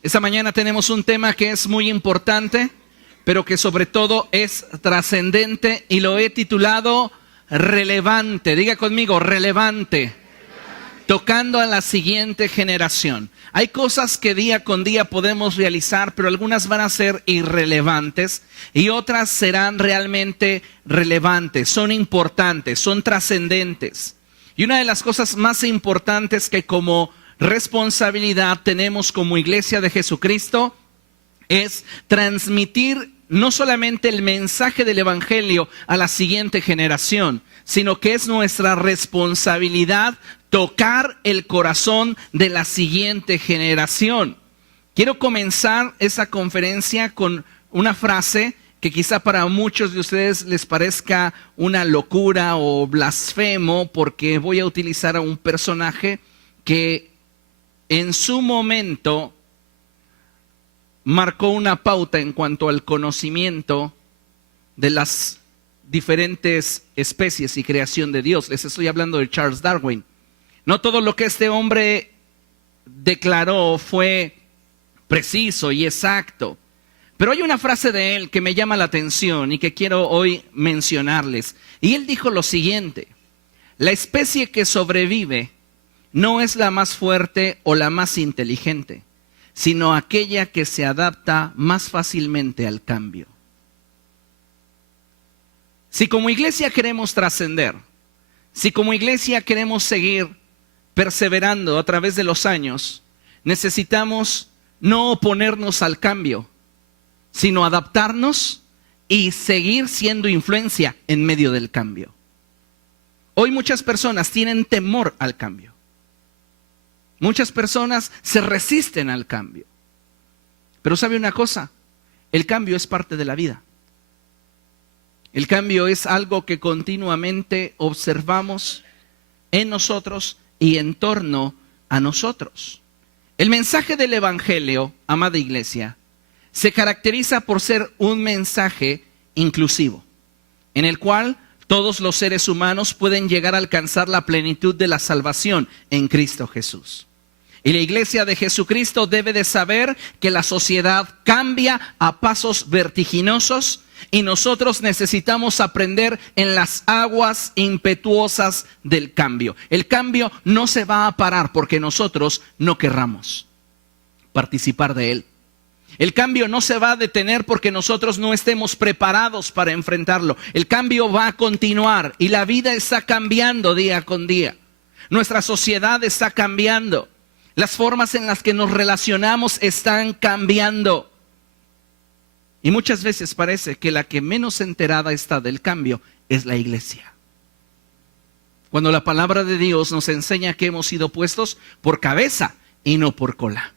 Esta mañana tenemos un tema que es muy importante, pero que sobre todo es trascendente y lo he titulado relevante. Diga conmigo, relevante. Tocando a la siguiente generación. Hay cosas que día con día podemos realizar, pero algunas van a ser irrelevantes y otras serán realmente relevantes, son importantes, son trascendentes. Y una de las cosas más importantes que como responsabilidad tenemos como Iglesia de Jesucristo es transmitir no solamente el mensaje del Evangelio a la siguiente generación, sino que es nuestra responsabilidad tocar el corazón de la siguiente generación. Quiero comenzar esa conferencia con una frase que quizá para muchos de ustedes les parezca una locura o blasfemo, porque voy a utilizar a un personaje que en su momento marcó una pauta en cuanto al conocimiento de las diferentes especies y creación de Dios. Les estoy hablando de Charles Darwin. No todo lo que este hombre declaró fue preciso y exacto, pero hay una frase de él que me llama la atención y que quiero hoy mencionarles. Y él dijo lo siguiente: la especie que sobrevive no es la más fuerte o la más inteligente, sino aquella que se adapta más fácilmente al cambio. Si como iglesia queremos trascender, si como iglesia queremos seguir perseverando a través de los años, necesitamos no oponernos al cambio, sino adaptarnos y seguir siendo influencia en medio del cambio. Hoy muchas personas tienen temor al cambio. Muchas personas se resisten al cambio. Pero ¿sabe una cosa? El cambio es parte de la vida. El cambio es algo que continuamente observamos en nosotros y en torno a nosotros. El mensaje del Evangelio, amada iglesia, se caracteriza por ser un mensaje inclusivo, en el cual todos los seres humanos pueden llegar a alcanzar la plenitud de la salvación en Cristo Jesús. Y la iglesia de Jesucristo debe de saber que la sociedad cambia a pasos vertiginosos y nosotros necesitamos aprender en las aguas impetuosas del cambio. El cambio no se va a parar porque nosotros no querramos participar de él. El cambio no se va a detener porque nosotros no estemos preparados para enfrentarlo. El cambio va a continuar y la vida está cambiando día con día. Nuestra sociedad está cambiando. Las formas en las que nos relacionamos están cambiando. Y muchas veces parece que la que menos enterada está del cambio es la iglesia. Cuando la palabra de Dios nos enseña que hemos sido puestos por cabeza y no por cola.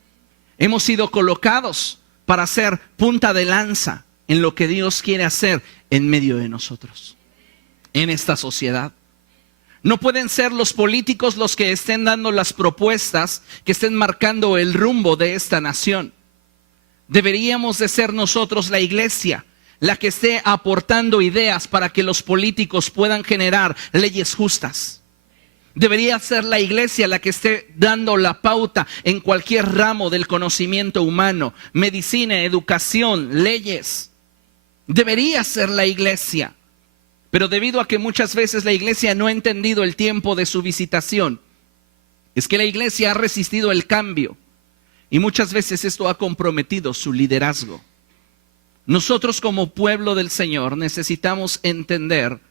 Hemos sido colocados para ser punta de lanza en lo que Dios quiere hacer en medio de nosotros, en esta sociedad. No pueden ser los políticos los que estén dando las propuestas, que estén marcando el rumbo de esta nación. Deberíamos de ser nosotros, la iglesia, la que esté aportando ideas para que los políticos puedan generar leyes justas. Debería ser la iglesia la que esté dando la pauta en cualquier ramo del conocimiento humano, medicina, educación, leyes. Debería ser la iglesia. Pero debido a que muchas veces la iglesia no ha entendido el tiempo de su visitación, es que la iglesia ha resistido el cambio y muchas veces esto ha comprometido su liderazgo. Nosotros como pueblo del Señor necesitamos entender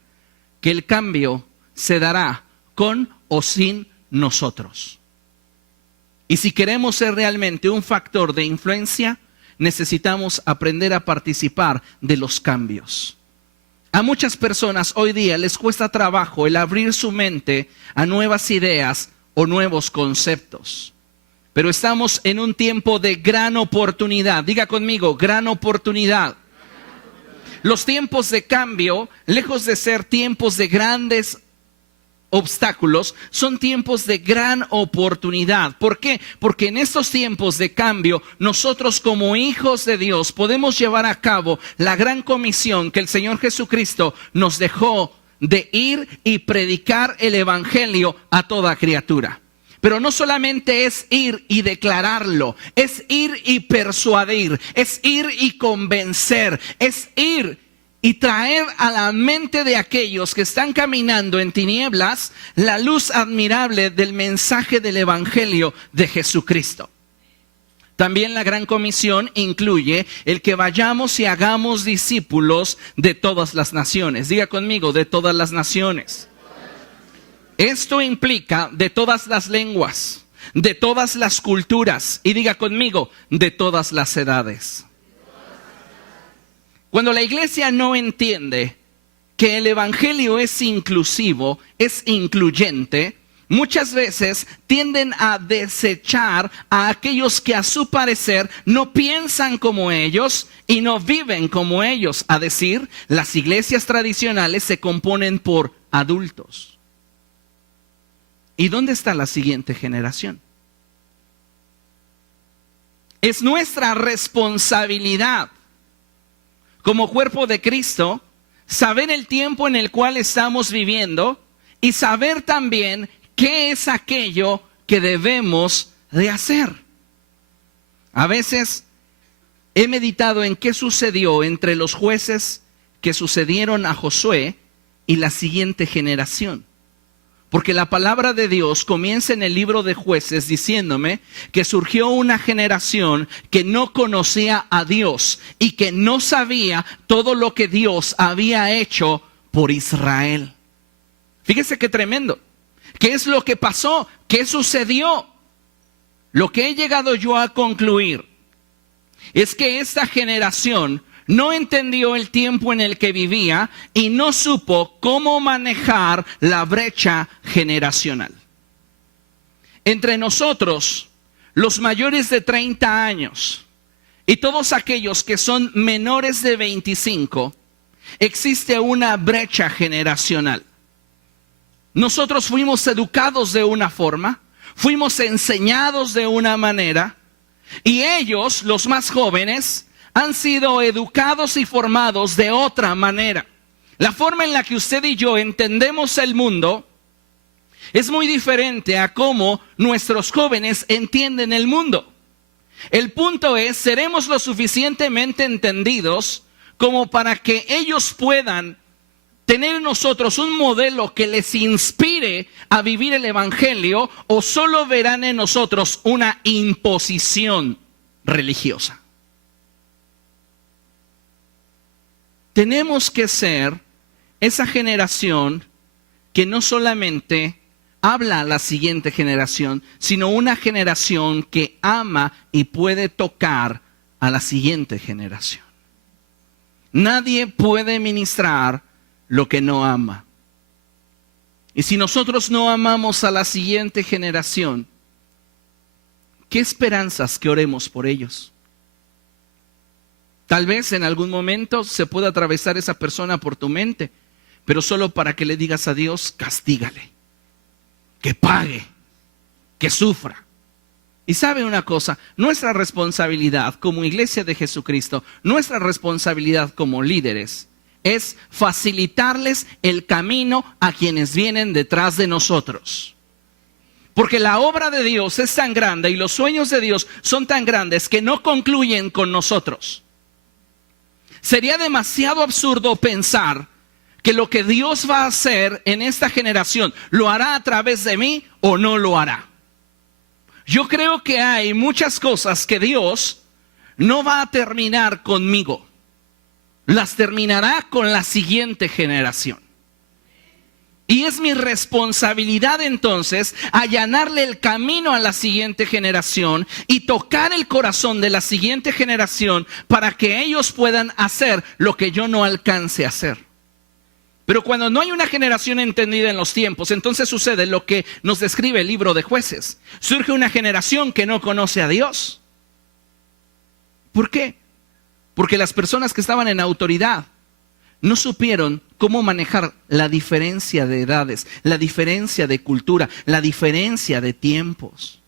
que el cambio se dará con o sin nosotros. Y si queremos ser realmente un factor de influencia, necesitamos aprender a participar de los cambios. A muchas personas hoy día les cuesta trabajo el abrir su mente a nuevas ideas o nuevos conceptos. Pero estamos en un tiempo de gran oportunidad. Diga conmigo, gran oportunidad. Los tiempos de cambio, lejos de ser tiempos de grandes obstáculos, son tiempos de gran oportunidad. ¿Por qué? Porque en estos tiempos de cambio, nosotros como hijos de Dios podemos llevar a cabo la gran comisión que el Señor Jesucristo nos dejó de ir y predicar el Evangelio a toda criatura. Pero no solamente es ir y declararlo, es ir y persuadir, es ir y convencer, es ir y traer a la mente de aquellos que están caminando en tinieblas la luz admirable del mensaje del Evangelio de Jesucristo. También la Gran Comisión incluye el que vayamos y hagamos discípulos de todas las naciones. Diga conmigo, de todas las naciones. Esto implica de todas las lenguas, de todas las culturas, y diga conmigo, de todas las edades. Cuando la iglesia no entiende que el evangelio es inclusivo, es incluyente, muchas veces tienden a desechar a aquellos que a su parecer no piensan como ellos y no viven como ellos. A decir, las iglesias tradicionales se componen por adultos. ¿Y dónde está la siguiente generación? Es nuestra responsabilidad como cuerpo de Cristo saber el tiempo en el cual estamos viviendo y saber también qué es aquello que debemos de hacer. A veces he meditado en qué sucedió entre los jueces que sucedieron a Josué y la siguiente generación. Porque la palabra de Dios comienza en el libro de Jueces diciéndome que surgió una generación que no conocía a Dios y que no sabía todo lo que Dios había hecho por Israel. Fíjese qué tremendo. ¿Qué es lo que pasó? ¿Qué sucedió? Lo que he llegado yo a concluir es que esta generación no entendió el tiempo en el que vivía y no supo cómo manejar la brecha generacional. Entre nosotros, los mayores de 30 años y todos aquellos que son menores de 25, existe una brecha generacional. Nosotros fuimos educados de una forma, fuimos enseñados de una manera, y ellos, los más jóvenes, han sido educados y formados de otra manera. La forma en la que usted y yo entendemos el mundo es muy diferente a cómo nuestros jóvenes entienden el mundo. El punto es, seremos lo suficientemente entendidos como para que ellos puedan tener en nosotros un modelo que les inspire a vivir el evangelio, o solo verán en nosotros una imposición religiosa. Tenemos que ser esa generación que no solamente habla a la siguiente generación, sino una generación que ama y puede tocar a la siguiente generación. Nadie puede ministrar lo que no ama. Y si nosotros no amamos a la siguiente generación, ¿qué esperanzas que oremos por ellos? Tal vez en algún momento se pueda atravesar esa persona por tu mente, pero solo para que le digas a Dios, castígale, que pague, que sufra. Y sabe una cosa, nuestra responsabilidad como iglesia de Jesucristo, nuestra responsabilidad como líderes, es facilitarles el camino a quienes vienen detrás de nosotros. Porque la obra de Dios es tan grande y los sueños de Dios son tan grandes que no concluyen con nosotros. Sería demasiado absurdo pensar que lo que Dios va a hacer en esta generación lo hará a través de mí o no lo hará. Yo creo que hay muchas cosas que Dios no va a terminar conmigo. Las terminará con la siguiente generación. Y es mi responsabilidad entonces allanarle el camino a la siguiente generación y tocar el corazón de la siguiente generación para que ellos puedan hacer lo que yo no alcance a hacer. Pero cuando no hay una generación entendida en los tiempos, entonces sucede lo que nos describe el libro de Jueces. Surge una generación que no conoce a Dios. ¿Por qué? Porque las personas que estaban en autoridad no supieron cómo manejar la diferencia de edades, la diferencia de cultura, la diferencia de tiempos.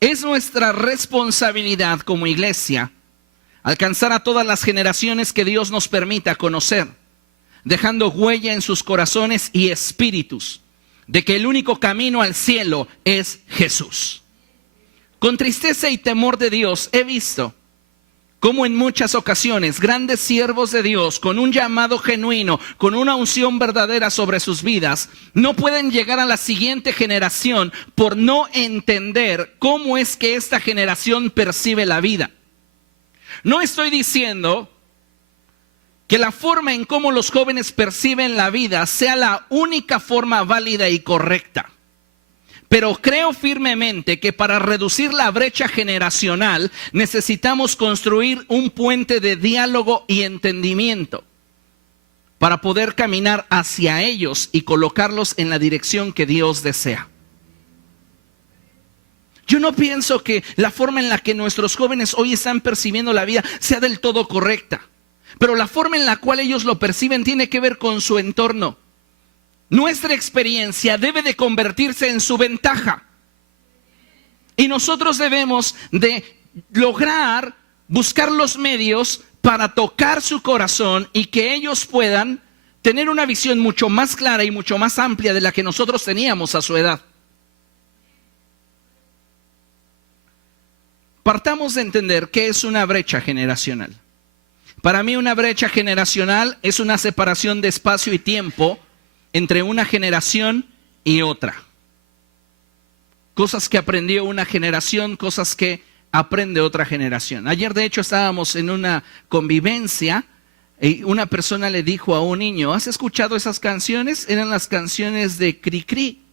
Es nuestra responsabilidad como iglesia alcanzar a todas las generaciones que Dios nos permita conocer, dejando huella en sus corazones y espíritus de que el único camino al cielo es Jesús. Con tristeza y temor de Dios he visto cómo en muchas ocasiones grandes siervos de Dios, con un llamado genuino, con una unción verdadera sobre sus vidas, no pueden llegar a la siguiente generación por no entender cómo es que esta generación percibe la vida. No estoy diciendo que la forma en cómo los jóvenes perciben la vida sea la única forma válida y correcta. Pero creo firmemente que para reducir la brecha generacional necesitamos construir un puente de diálogo y entendimiento para poder caminar hacia ellos y colocarlos en la dirección que Dios desea. Yo no pienso que la forma en la que nuestros jóvenes hoy están percibiendo la vida sea del todo correcta, pero la forma en la cual ellos lo perciben tiene que ver con su entorno. Nuestra experiencia debe de convertirse en su ventaja. Y nosotros debemos de lograr buscar los medios para tocar su corazón y que ellos puedan tener una visión mucho más clara y mucho más amplia de la que nosotros teníamos a su edad. Partamos de entender qué es una brecha generacional. Para mí una brecha generacional es una separación de espacio y tiempo entre una generación y otra. Cosas que aprendió una generación, cosas que aprende otra generación. Ayer de hecho estábamos en una convivencia y una persona le dijo a un niño, ¿has escuchado esas canciones? Eran las canciones de Cricri.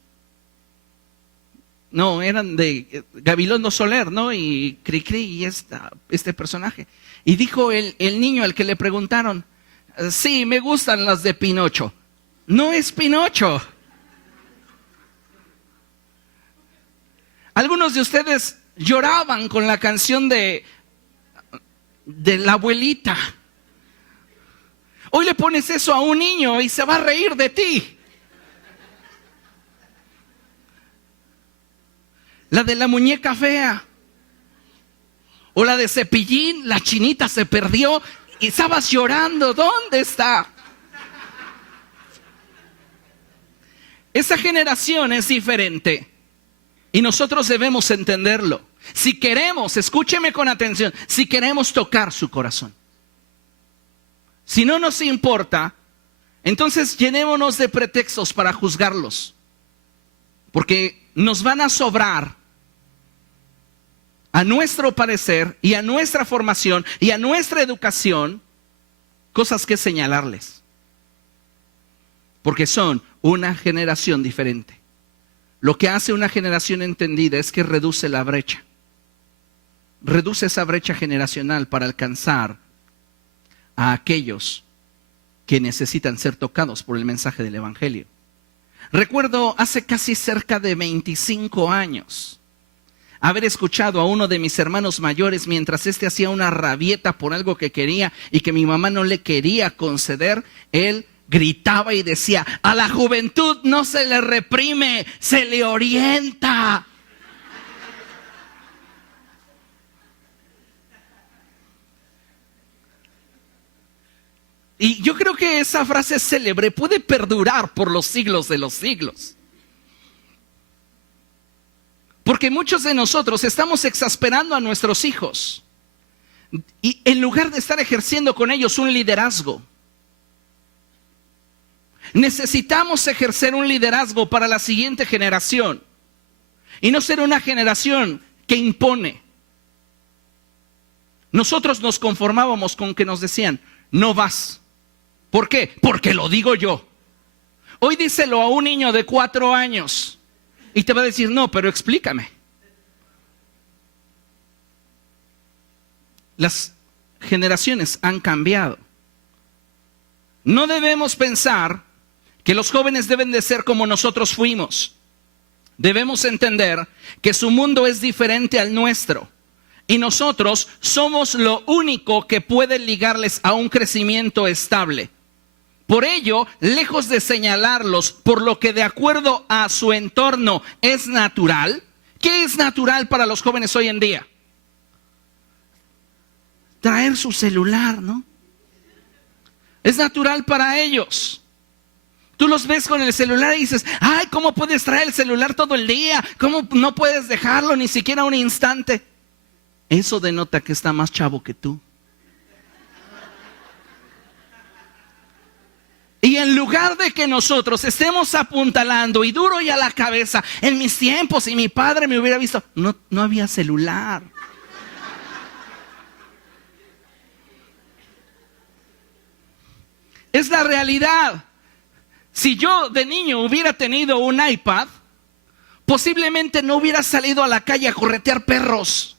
No, eran de Gabilondo Soler, ¿no? Y Cricri y este personaje. Y dijo el niño al que le preguntaron, sí, me gustan las de Pinocho. No es Pinocho. Algunos de ustedes lloraban con la canción de la abuelita. Hoy le pones eso a un niño y se va a reír de ti. La de la muñeca fea. O la de Cepillín, la chinita se perdió y estabas llorando. ¿Dónde está? Esa generación es diferente y nosotros debemos entenderlo. Si queremos, escúcheme con atención, si queremos tocar su corazón. Si no nos importa, entonces llenémonos de pretextos para juzgarlos. Porque nos van a sobrar, a nuestro parecer y a nuestra formación y a nuestra educación, cosas que señalarles. Porque son una generación diferente. Lo que hace una generación entendida es que reduce la brecha. Reduce esa brecha generacional para alcanzar a aquellos que necesitan ser tocados por el mensaje del Evangelio. Recuerdo hace casi cerca de 25 años haber escuchado a uno de mis hermanos mayores mientras hacía una rabieta por algo que quería y que mi mamá no le quería conceder. Él gritaba y decía, a la juventud no se le reprime, se le orienta. Y yo creo que esa frase célebre puede perdurar por los siglos de los siglos. Porque muchos de nosotros estamos exasperando a nuestros hijos y en lugar de estar ejerciendo con ellos un liderazgo. Necesitamos ejercer un liderazgo para la siguiente generación y no ser una generación que impone. Nosotros nos conformábamos con que nos decían, no vas. ¿Por qué? Porque lo digo yo. Hoy díselo a un niño de 4 años y te va a decir, no, pero explícame. Las generaciones han cambiado. No debemos pensar que los jóvenes deben de ser como nosotros fuimos. Debemos entender que su mundo es diferente al nuestro. Y nosotros somos lo único que puede ligarles a un crecimiento estable. Por ello, lejos de señalarlos por lo que de acuerdo a su entorno es natural, ¿qué es natural para los jóvenes hoy en día? Traer su celular, ¿no? Es natural para ellos. Tú los ves con el celular y dices, ay, ¿cómo puedes traer el celular todo el día? ¿Cómo no puedes dejarlo ni siquiera un instante? Eso denota que está más chavo que tú. Y en lugar de que nosotros estemos apuntalando y duro y a la cabeza, en mis tiempos, si mi padre me hubiera visto, no había celular. Es la realidad. Si yo de niño hubiera tenido un iPad, posiblemente no hubiera salido a la calle a corretear perros.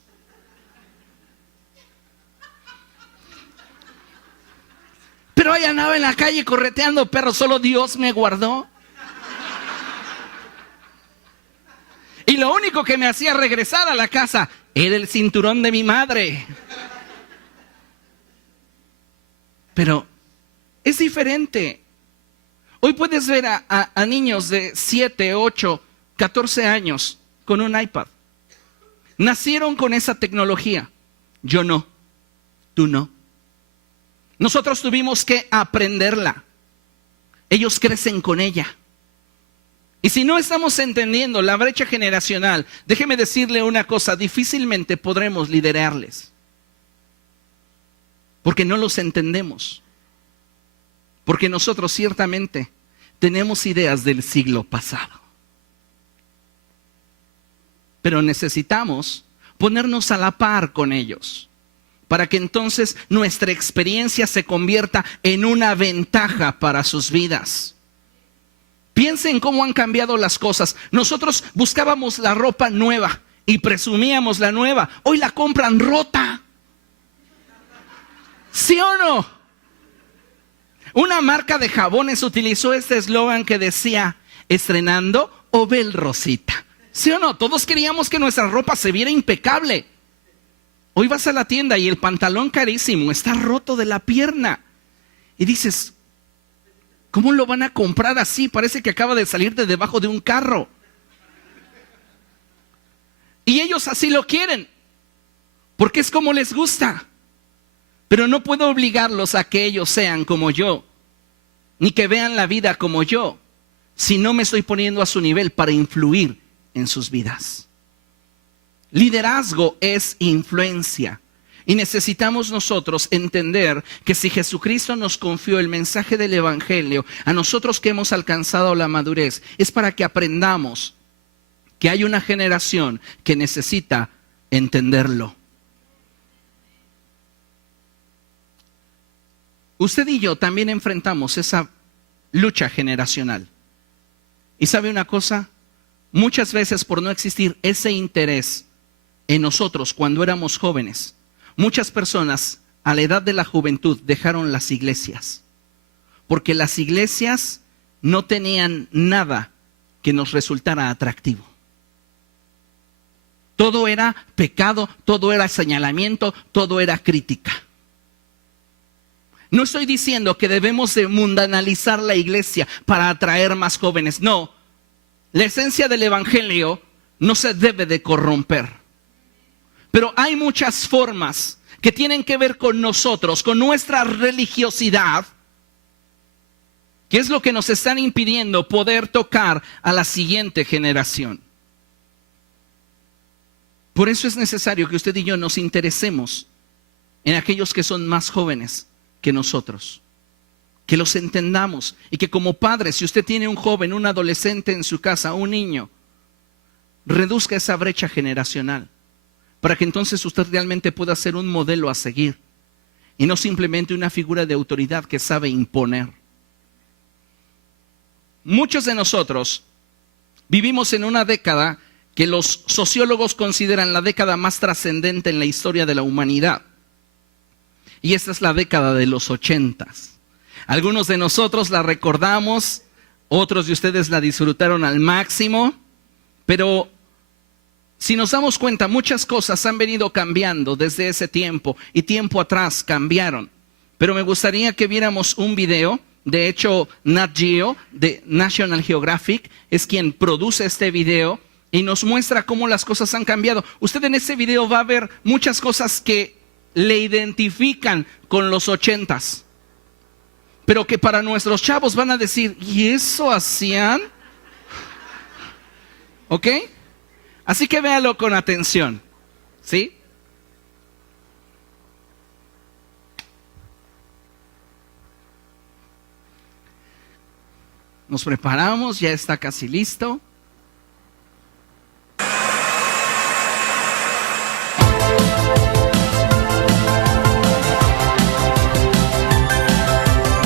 Pero ahí andaba en la calle correteando perros, solo Dios me guardó. Y lo único que me hacía regresar a la casa era el cinturón de mi madre. Pero es diferente. Hoy puedes ver a niños de 7, 8, 14 años con un iPad. Nacieron con esa tecnología. Yo no, tú no. Nosotros tuvimos que aprenderla. Ellos crecen con ella. Y si no estamos entendiendo la brecha generacional, déjeme decirle una cosa, difícilmente podremos liderarles. Porque no los entendemos. Porque nosotros ciertamente tenemos ideas del siglo pasado. Pero necesitamos ponernos a la par con ellos, para que entonces nuestra experiencia se convierta en una ventaja para sus vidas. Piensen cómo han cambiado las cosas. Nosotros buscábamos la ropa nueva y presumíamos la nueva. Hoy la compran rota. ¿Sí o no? Una marca de jabones utilizó este eslogan que decía, estrenando Obel Rosita. ¿Sí o no? Todos queríamos que nuestra ropa se viera impecable. Hoy vas a la tienda y el pantalón carísimo está roto de la pierna. Y dices, ¿cómo lo van a comprar así? Parece que acaba de salir de debajo de un carro. Y ellos así lo quieren, porque es como les gusta. Pero no puedo obligarlos a que ellos sean como yo, ni que vean la vida como yo, si no me estoy poniendo a su nivel para influir en sus vidas. Liderazgo es influencia. Y necesitamos nosotros entender que si Jesucristo nos confió el mensaje del Evangelio, a nosotros que hemos alcanzado la madurez, es para que aprendamos que hay una generación que necesita entenderlo. Usted y yo también enfrentamos esa lucha generacional. ¿Y sabe una cosa? Muchas veces por no existir ese interés en nosotros cuando éramos jóvenes, muchas personas a la edad de la juventud dejaron las iglesias, porque las iglesias no tenían nada que nos resultara atractivo. Todo era pecado, todo era señalamiento, todo era crítica. No estoy diciendo que debemos de mundanalizar la iglesia para atraer más jóvenes, no. La esencia del evangelio no se debe de corromper. Pero hay muchas formas que tienen que ver con nosotros, con nuestra religiosidad, que es lo que nos están impidiendo poder tocar a la siguiente generación. Por eso es necesario que usted y yo nos interesemos en aquellos que son más jóvenes que nosotros, que los entendamos y que como padres, si usted tiene un joven, un adolescente en su casa, un niño, reduzca esa brecha generacional para que entonces usted realmente pueda ser un modelo a seguir y no simplemente una figura de autoridad que sabe imponer. Muchos de nosotros vivimos en una década que los sociólogos consideran la década más trascendente en la historia de la humanidad. Y esta es la década de los 80s. Algunos de nosotros la recordamos, otros de ustedes la disfrutaron al máximo, pero si nos damos cuenta, muchas cosas han venido cambiando desde ese tiempo y tiempo atrás cambiaron. Pero me gustaría que viéramos un video. De hecho, Nat Geo de National Geographic es quien produce este video y nos muestra cómo las cosas han cambiado. Usted en ese video va a ver muchas cosas que le identifican con los 80s. pero que para nuestros chavos van a decir, ¿y eso hacían? ¿Ok? Así que véalo con atención, ¿sí? Nos preparamos, ya está casi listo.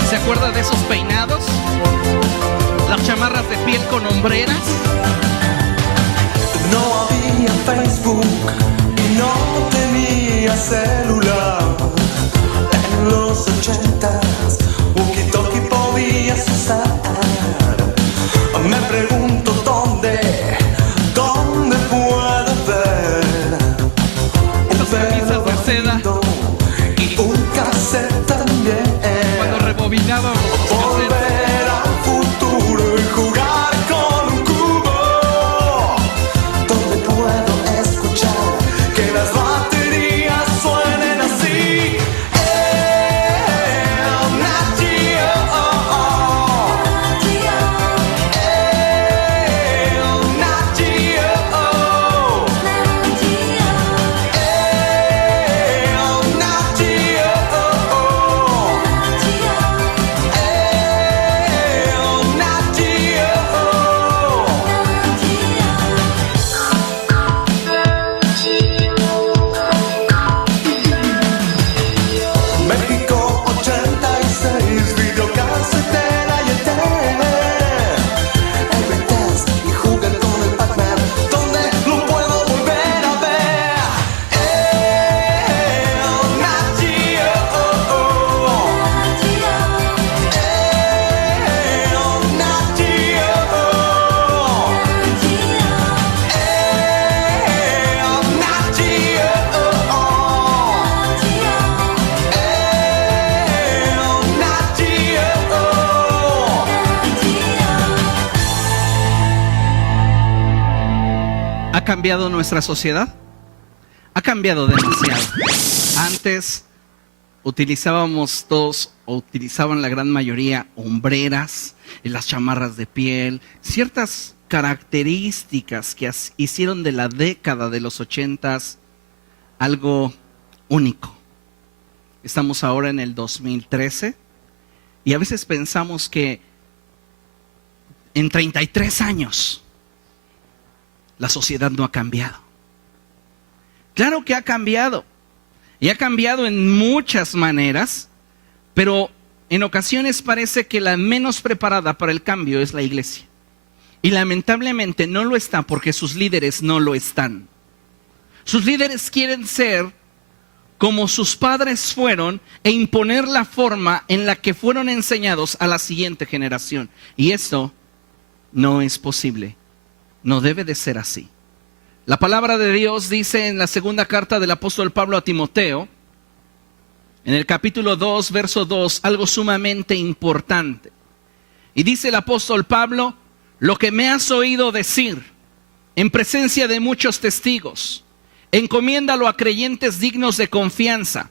¿Se acuerda de esos peinados? Las chamarras de piel con hombreras. No había Facebook y no tenía celular. En los 80s, walkie-talkie podías usar. Me pregunto dónde puedo ver esas camisas de seda y un cassette también. Cuando rebobinábamos los cassettes. Volver al futuro y jugar con un cubo, donde puedo escuchar que las baterías suenen así. Nat Geo. Nat Geo. Nat Geo. Nat Geo. México 86, videocasetera y ET. Evertest y jugar con el Pac-Man, donde lo puedo volver a ver. Nat Geo. Nat Geo. Nat ¿Ha cambiado nuestra sociedad? Ha cambiado demasiado. Antes utilizábamos todos, o utilizaban la gran mayoría, hombreras, las chamarras de piel, ciertas características que hicieron de la década de los 80s algo único. Estamos ahora en el 2013 y a veces pensamos que en 33 años la sociedad no ha cambiado. Claro que ha cambiado, y ha cambiado en muchas maneras, pero en ocasiones parece que la menos preparada para el cambio es la iglesia. Y lamentablemente no lo está porque sus líderes no lo están. Sus líderes quieren ser como sus padres fueron e imponer la forma en la que fueron enseñados a la siguiente generación. Y esto no es posible. No debe de ser así. La palabra de Dios dice en la segunda carta del apóstol Pablo a Timoteo, en el capítulo 2, verso 2, algo sumamente importante. Y dice el apóstol Pablo, lo que me has oído decir en presencia de muchos testigos, encomiéndalo a creyentes dignos de confianza,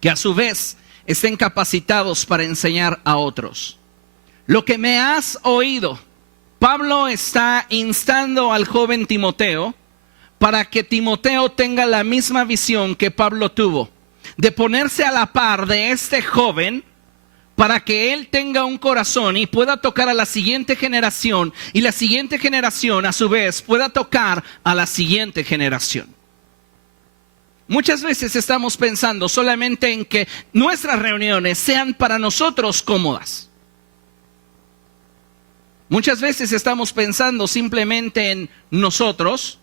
que a su vez estén capacitados para enseñar a otros. Lo que me has oído. Pablo está instando al joven Timoteo para que Timoteo tenga la misma visión que Pablo tuvo, de ponerse a la par de este joven para que él tenga un corazón y pueda tocar a la siguiente generación y la siguiente generación a su vez pueda tocar a la siguiente generación. Muchas veces estamos pensando solamente en que nuestras reuniones sean para nosotros cómodas. Muchas veces estamos pensando simplemente en nosotros,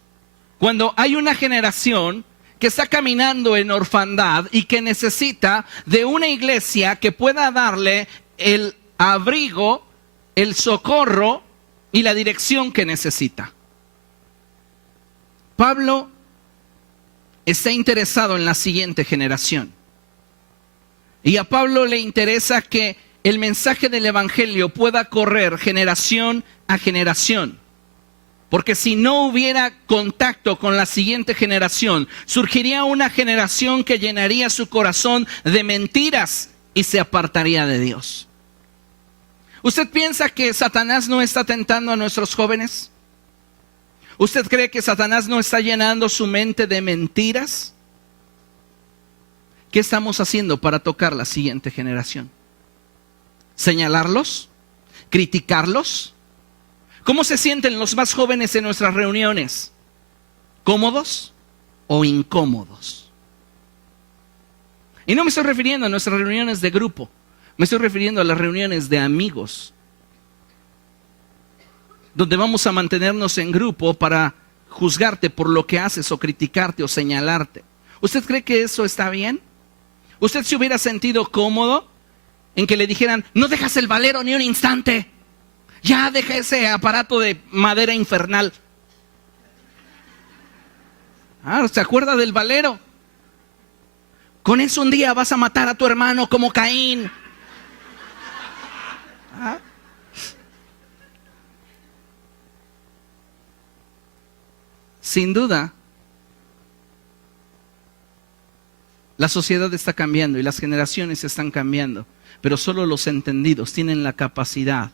cuando hay una generación que está caminando en orfandad y que necesita de una iglesia que pueda darle el abrigo, el socorro y la dirección que necesita. Pablo está interesado en la siguiente generación. Y a Pablo le interesa que el mensaje del evangelio pueda correr generación a generación. Porque si no hubiera contacto con la siguiente generación, surgiría una generación que llenaría su corazón de mentiras y se apartaría de Dios. ¿Usted piensa que Satanás no está tentando a nuestros jóvenes? ¿Usted cree que Satanás no está llenando su mente de mentiras? ¿Qué estamos haciendo para tocar la siguiente generación? ¿Señalarlos? ¿Criticarlos? ¿Cómo se sienten los más jóvenes en nuestras reuniones? ¿Cómodos o incómodos? Y no me estoy refiriendo a nuestras reuniones de grupo, me estoy refiriendo a las reuniones de amigos, donde vamos a mantenernos en grupo para juzgarte por lo que haces o criticarte o señalarte. ¿Usted cree que eso está bien? ¿Usted se hubiera sentido cómodo en que le dijeran, no dejas el valero ni un instante, ya deja ese aparato de madera infernal? ¿Se acuerda del valero? Con eso un día vas a matar a tu hermano como Caín. Sin duda, la sociedad está cambiando y las generaciones están cambiando, pero solo los entendidos tienen la capacidad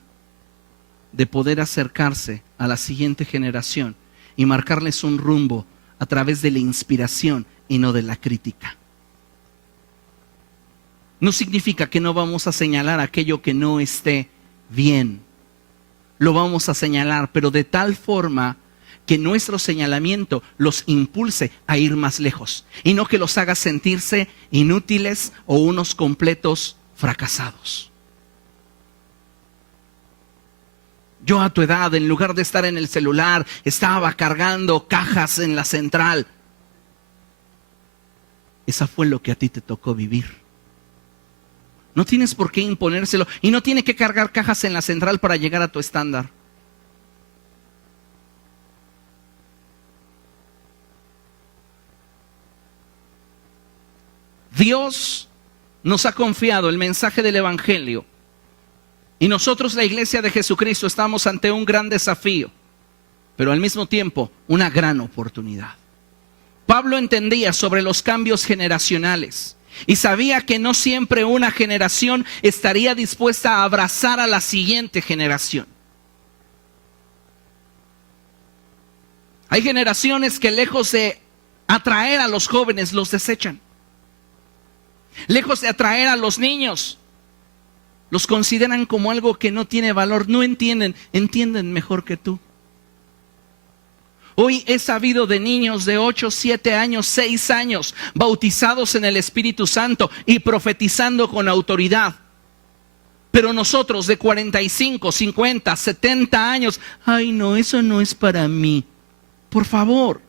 de poder acercarse a la siguiente generación y marcarles un rumbo a través de la inspiración y no de la crítica. No significa que no vamos a señalar aquello que no esté bien. Lo vamos a señalar, pero de tal forma que nuestro señalamiento los impulse a ir más lejos y no que los haga sentirse inútiles o unos completos fracasados. Yo a tu edad, en lugar de estar en el celular, estaba cargando cajas en la central. Esa fue lo que a ti te tocó vivir. No tienes por qué imponérselo y no tiene que cargar cajas en la central para llegar a tu estándar. Dios nos ha confiado el mensaje del Evangelio y nosotros, la Iglesia de Jesucristo, estamos ante un gran desafío, pero al mismo tiempo una gran oportunidad. Pablo entendía sobre los cambios generacionales y sabía que no siempre una generación estaría dispuesta a abrazar a la siguiente generación. Hay generaciones que lejos de atraer a los jóvenes los desechan. Lejos de atraer a los niños, los consideran como algo que no tiene valor. No entienden mejor que tú. Hoy he sabido de niños de 8, 7 años, 6 años, bautizados en el Espíritu Santo y profetizando con autoridad. Pero nosotros de 45, 50, 70 años, ay no, eso no es para mí. Por favor.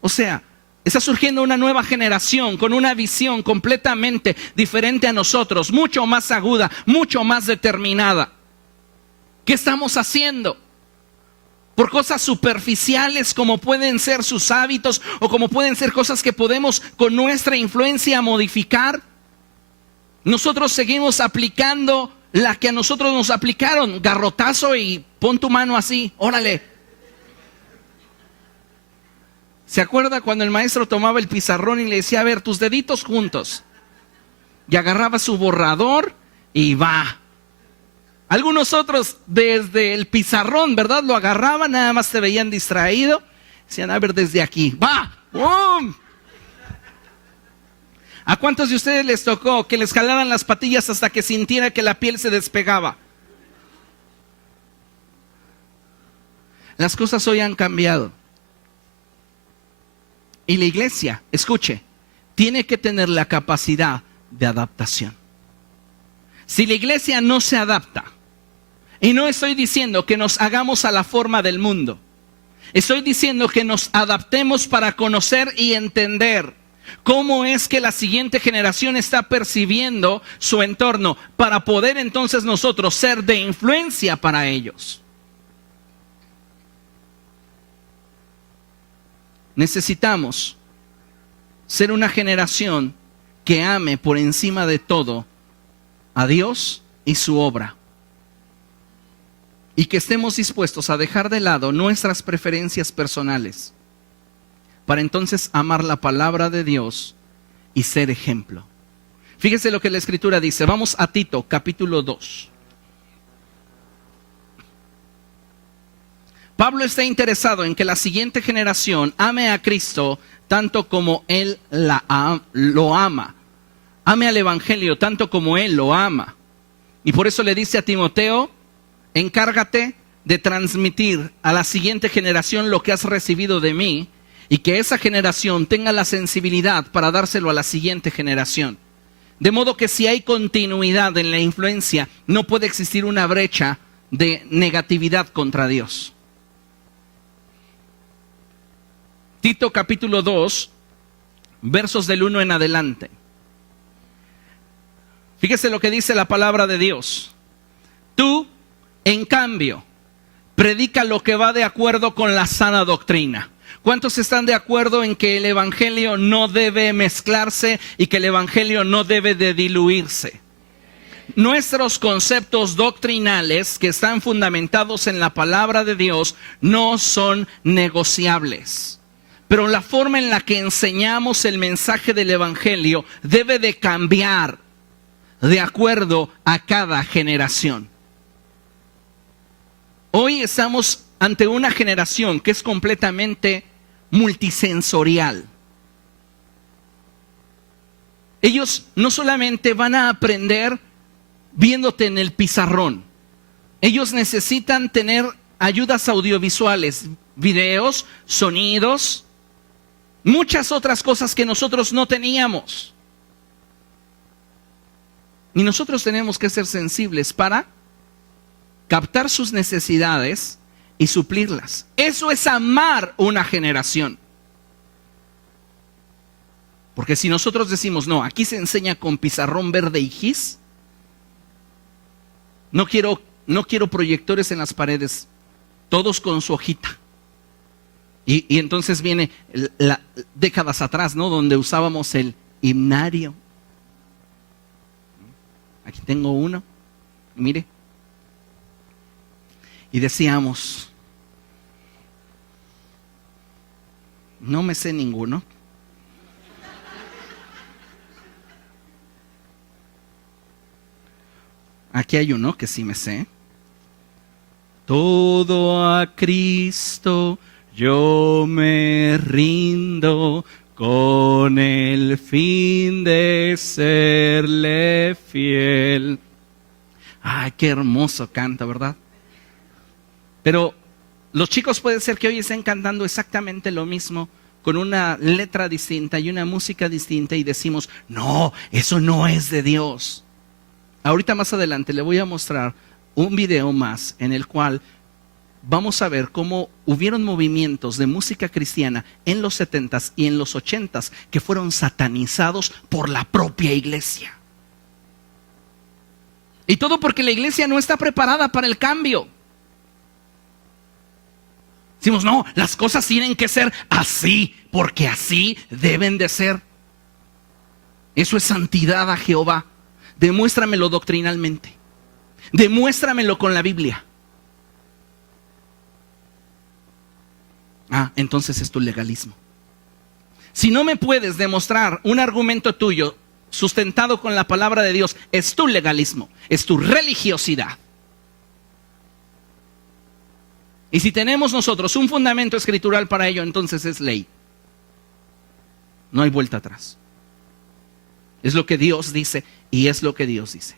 O sea, está surgiendo una nueva generación con una visión completamente diferente a nosotros, mucho más aguda, mucho más determinada. ¿Qué estamos haciendo? Por cosas superficiales como pueden ser sus hábitos o como pueden ser cosas que podemos con nuestra influencia modificar. Nosotros seguimos aplicando la que a nosotros nos aplicaron, garrotazo y pon tu mano así, órale. ¿Se acuerda cuando el maestro tomaba el pizarrón y le decía, a ver, tus deditos juntos? Y agarraba su borrador y va. Algunos otros desde el pizarrón, ¿verdad? Lo agarraban, nada más te veían distraído. Decían, a ver, desde aquí, va. ¡Bum! ¿A cuántos de ustedes les tocó que les jalaran las patillas hasta que sintiera que la piel se despegaba? Las cosas hoy han cambiado. Y la iglesia, escuche, tiene que tener la capacidad de adaptación. Si la iglesia no se adapta, y no estoy diciendo que nos hagamos a la forma del mundo, estoy diciendo que nos adaptemos para conocer y entender cómo es que la siguiente generación está percibiendo su entorno, para poder entonces nosotros ser de influencia para ellos. Necesitamos ser una generación que ame por encima de todo a Dios y su obra. Y que estemos dispuestos a dejar de lado nuestras preferencias personales para entonces amar la palabra de Dios y ser ejemplo. Fíjese lo que la Escritura dice. Vamos a Tito, capítulo 2. Pablo está interesado en que la siguiente generación ame a Cristo tanto como Él lo ama. Ame al Evangelio tanto como Él lo ama. Y por eso le dice a Timoteo, encárgate de transmitir a la siguiente generación lo que has recibido de mí y que esa generación tenga la sensibilidad para dárselo a la siguiente generación. De modo que si hay continuidad en la influencia, no puede existir una brecha de negatividad contra Dios. Tito capítulo 2, versos del 1 en adelante. Fíjese lo que dice la palabra de Dios. Tú, en cambio, predica lo que va de acuerdo con la sana doctrina. ¿Cuántos están de acuerdo en que el evangelio no debe mezclarse y que el evangelio no debe de diluirse? Nuestros conceptos doctrinales que están fundamentados en la palabra de Dios no son negociables. Pero la forma en la que enseñamos el mensaje del evangelio debe de cambiar de acuerdo a cada generación. Hoy estamos ante una generación que es completamente multisensorial. Ellos no solamente van a aprender viéndote en el pizarrón. Ellos necesitan tener ayudas audiovisuales, videos, sonidos, muchas otras cosas que nosotros no teníamos. Y nosotros tenemos que ser sensibles para captar sus necesidades y suplirlas. Eso es amar una generación. Porque si nosotros decimos, no, aquí se enseña con pizarrón verde y gis, no quiero proyectores en las paredes, todos con su hojita. Y entonces viene décadas atrás, ¿no? Donde usábamos el himnario. Aquí tengo uno, mire. Y decíamos, no me sé ninguno. Aquí hay uno que sí me sé. Todo a Cristo yo me rindo con el fin de serle fiel. Ay, qué hermoso canta, ¿verdad? Pero los chicos puede ser que hoy estén cantando exactamente lo mismo, con una letra distinta y una música distinta, y decimos, no, eso no es de Dios. Ahorita más adelante le voy a mostrar un video más en el cual vamos a ver cómo hubieron movimientos de música cristiana en los 70s y en los 80s que fueron satanizados por la propia iglesia. Y todo porque la iglesia no está preparada para el cambio. Decimos, no, las cosas tienen que ser así, porque así deben de ser. Eso es santidad a Jehová. Demuéstramelo doctrinalmente. Demuéstramelo con la Biblia. Ah, entonces es tu legalismo. Si no me puedes demostrar un argumento tuyo sustentado con la palabra de Dios, es tu legalismo, es tu religiosidad. Y si tenemos nosotros un fundamento escritural para ello, entonces es ley. No hay vuelta atrás. Es lo que Dios dice y es lo que Dios dice.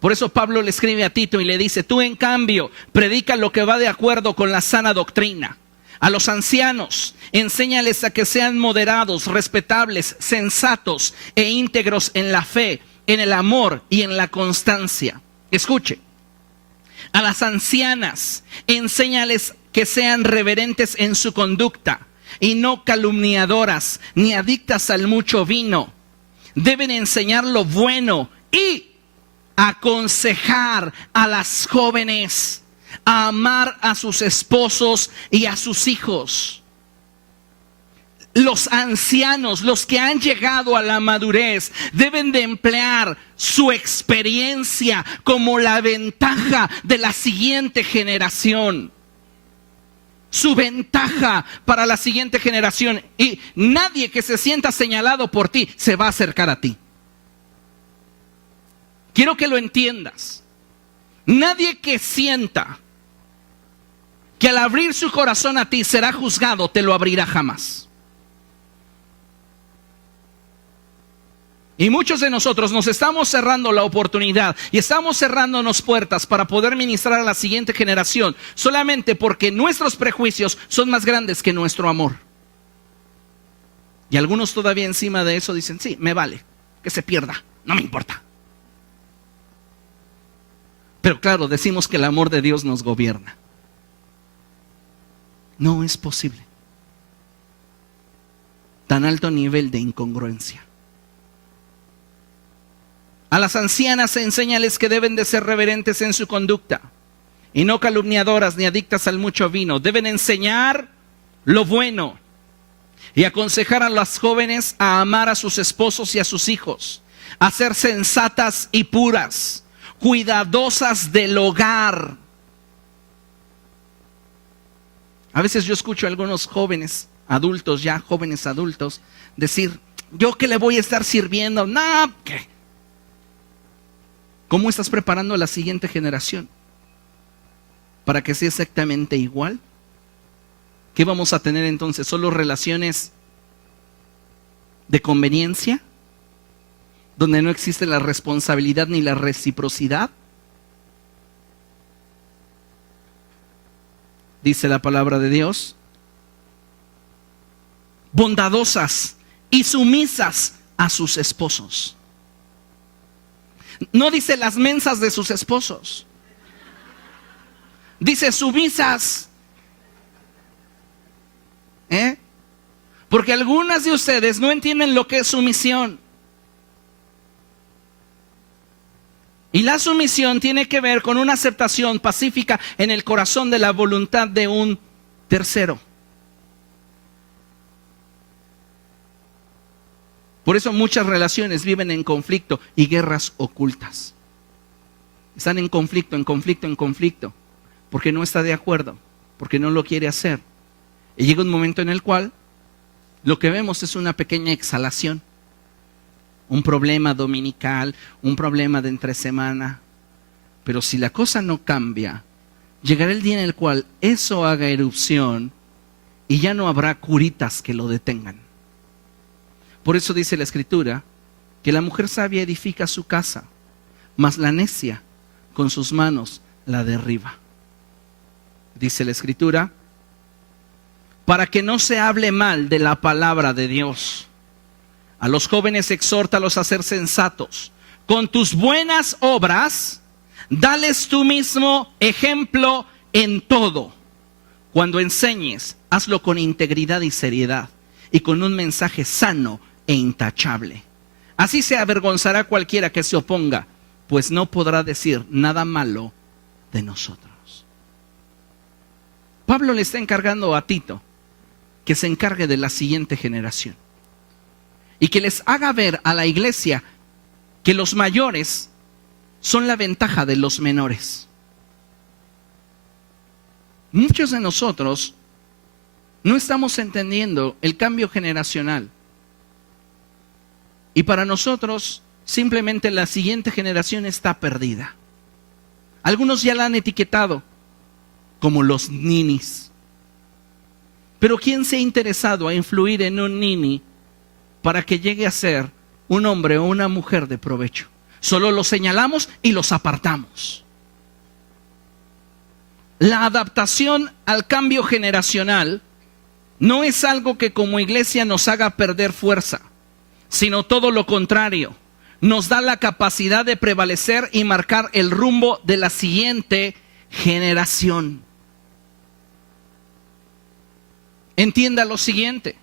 Por eso Pablo le escribe a Tito y le dice, tú en cambio predica lo que va de acuerdo con la sana doctrina. A los ancianos, enséñales a que sean moderados, respetables, sensatos e íntegros en la fe, en el amor y en la constancia. Escuche. A las ancianas, enséñales que sean reverentes en su conducta y no calumniadoras ni adictas al mucho vino. Deben enseñar lo bueno y aconsejar a las jóvenes a amar a sus esposos y a sus hijos. Los ancianos, los que han llegado a la madurez, deben de emplear su experiencia como la ventaja de la siguiente generación. Su ventaja para la siguiente generación. Y nadie que se sienta señalado por ti se va a acercar a ti. Quiero que lo entiendas. Nadie que sienta que al abrir su corazón a ti será juzgado, te lo abrirá jamás. Y muchos de nosotros nos estamos cerrando la oportunidad y estamos cerrándonos puertas para poder ministrar a la siguiente generación solamente porque nuestros prejuicios son más grandes que nuestro amor. Y algunos todavía encima de eso dicen, sí, me vale, que se pierda, no me importa. Pero claro, decimos que el amor de Dios nos gobierna. No es posible. Tan alto nivel de incongruencia. A las ancianas enséñales que deben de ser reverentes en su conducta y no calumniadoras ni adictas al mucho vino. Deben enseñar lo bueno y aconsejar a las jóvenes a amar a sus esposos y a sus hijos, a ser sensatas y puras, cuidadosas del hogar. A veces yo escucho a algunos jóvenes adultos, ya jóvenes adultos, decir, ¿yo qué le voy a estar sirviendo? No, ¿qué? ¿Cómo estás preparando a la siguiente generación para que sea exactamente igual? ¿Qué vamos a tener entonces? ¿Solo relaciones de conveniencia? ¿Donde no existe la responsabilidad ni la reciprocidad? Dice la palabra de Dios. Bondadosas y sumisas a sus esposos. No dice las mensas de sus esposos. Dice sumisas. Porque algunas de ustedes no entienden lo que es sumisión. Y la sumisión tiene que ver con una aceptación pacífica en el corazón de la voluntad de un tercero. Por eso muchas relaciones viven en conflicto y guerras ocultas. Están en conflicto, porque no está de acuerdo, porque no lo quiere hacer. Y llega un momento en el cual lo que vemos es una pequeña exhalación. Un problema dominical, un problema de entre semana. Pero si la cosa no cambia, llegará el día en el cual eso haga erupción y ya no habrá curitas que lo detengan. Por eso dice la Escritura que la mujer sabia edifica su casa, mas la necia con sus manos la derriba. Dice la Escritura, para que no se hable mal de la palabra de Dios. A los jóvenes exhórtalos a ser sensatos. Con tus buenas obras, dales tú mismo ejemplo en todo. Cuando enseñes, hazlo con integridad y seriedad y con un mensaje sano e intachable. Así se avergonzará cualquiera que se oponga, pues no podrá decir nada malo de nosotros. Pablo le está encargando a Tito que se encargue de la siguiente generación y que les haga ver a la iglesia que los mayores son la ventaja de los menores. Muchos de nosotros no estamos entendiendo el cambio generacional. Y para nosotros, simplemente la siguiente generación está perdida. Algunos ya la han etiquetado como los ninis. Pero ¿quién se ha interesado a influir en un nini para que llegue a ser un hombre o una mujer de provecho? Solo los señalamos y los apartamos. La adaptación al cambio generacional no es algo que como iglesia nos haga perder fuerza, sino todo lo contrario. Nos da la capacidad de prevalecer y marcar el rumbo de la siguiente generación. Entienda lo siguiente: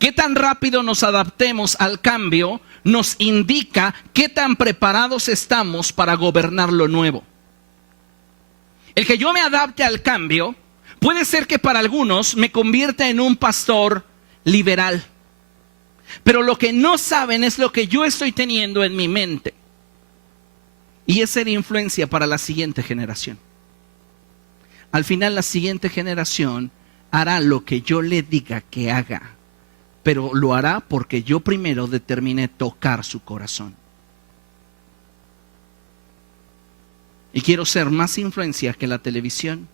qué tan rápido nos adaptemos al cambio nos indica qué tan preparados estamos para gobernar lo nuevo. El que yo me adapte al cambio puede ser que para algunos me convierta en un pastor liberal. Pero lo que no saben es lo que yo estoy teniendo en mi mente. Y es ser influencia para la siguiente generación. Al final la siguiente generación hará lo que yo le diga que haga, pero lo hará porque yo primero determiné tocar su corazón. Y quiero ser más influencia que la televisión.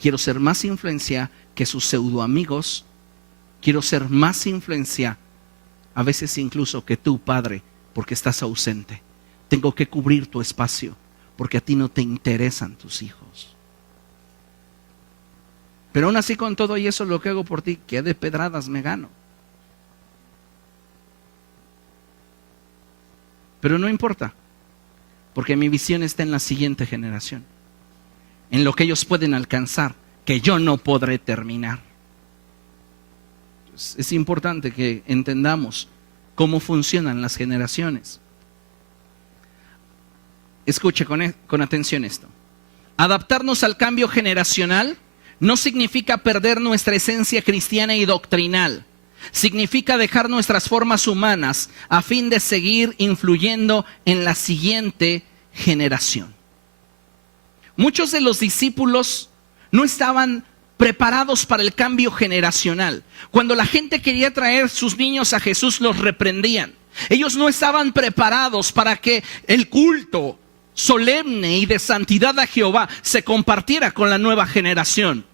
Quiero ser más influencia que sus pseudo amigos. Quiero ser más influencia, a veces incluso que tú, Padre, porque estás ausente. Tengo que cubrir tu espacio, porque a ti no te interesan tus hijos. Pero aún así, con todo y eso, lo que hago por ti, ¿qué de pedradas me gano? Pero no importa, porque mi visión está en la siguiente generación, en lo que ellos pueden alcanzar, que yo no podré terminar. Es importante que entendamos cómo funcionan las generaciones. Escuche con atención esto. Adaptarnos al cambio generacional no significa perder nuestra esencia cristiana y doctrinal. Significa dejar nuestras formas humanas a fin de seguir influyendo en la siguiente generación. Muchos de los discípulos no estaban preparados para el cambio generacional. Cuando la gente quería traer sus niños a Jesús, los reprendían. Ellos no estaban preparados para que el culto solemne y de santidad a Jehová se compartiera con la nueva generación.